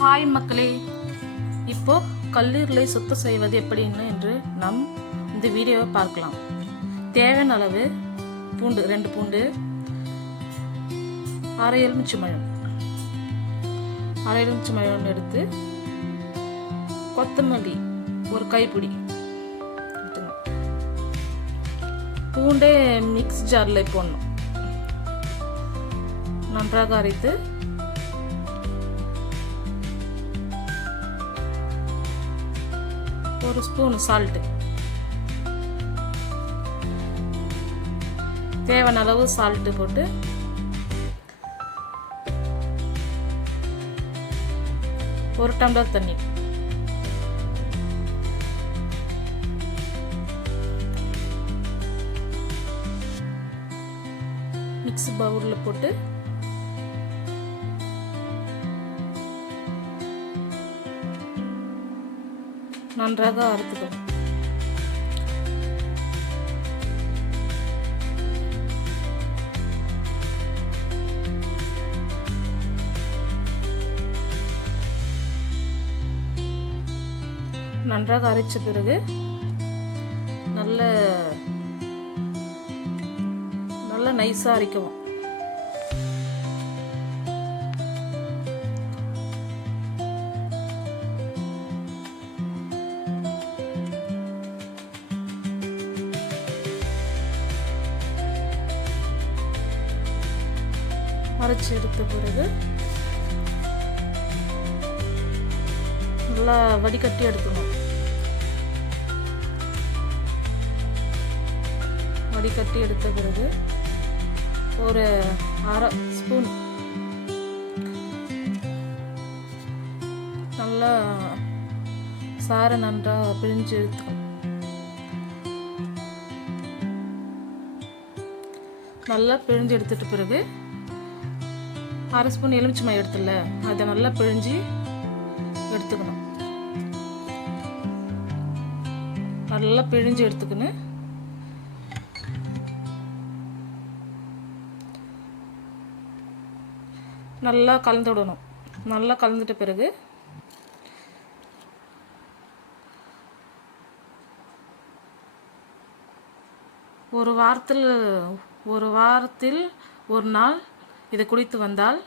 Hi மக்களே, இப்போ கல்லீரலை சுத்தம் செய்வது எப்படின்னு என்று நாம் இந்த வீடியோவை பார்க்கலாம். தேவையான அளவு பூண்டு 2 பூண்டு, அரை எலுமிச்சம்பழம் எடுத்து, கொத்தமல்லி ஒரு கைப்பிடி எடுத்துங்க. பூண்டே மிக்ஸ் ஜாரில் போடணும். நன்றாக அரைத்து ஒரு ஸ்பூன் சால்ட்டு, தேவையான அளவு சால்ட்டு போட்டு ஒரு டம்ளர் தண்ணி, மிக்ஸி பவுலில் போட்டு நன்றாக அரைத்துக்கணும். நன்றாக அரைச்ச பிறகு நல்ல நைஸா அரைக்கவும். அரைச்சி எடுத்த பிறகு நல்லா வடிகட்டி எடுக்கணும். வடிகட்டி எடுத்த பிறகு ஒரு அரை ஸ்பூன் நல்லா சாறை நன்றாக பிழிஞ்சு எடுத்துக்கணும். நல்லா பிழிஞ்சு எடுத்துட்ட பிறகு அரை ஸ்பூன் எலுமிச்சம்பழம் எடுத்துல அதை நல்லா பிழிஞ்சு எடுத்துக்கணும். நல்லா பிழிஞ்சு எடுத்துக்கணும். நல்லா கலந்து விடணும். நல்லா கலந்துட்ட பிறகு ஒரு வாரத்தில் ஒரு நாள் இதை குடித்து வந்தால்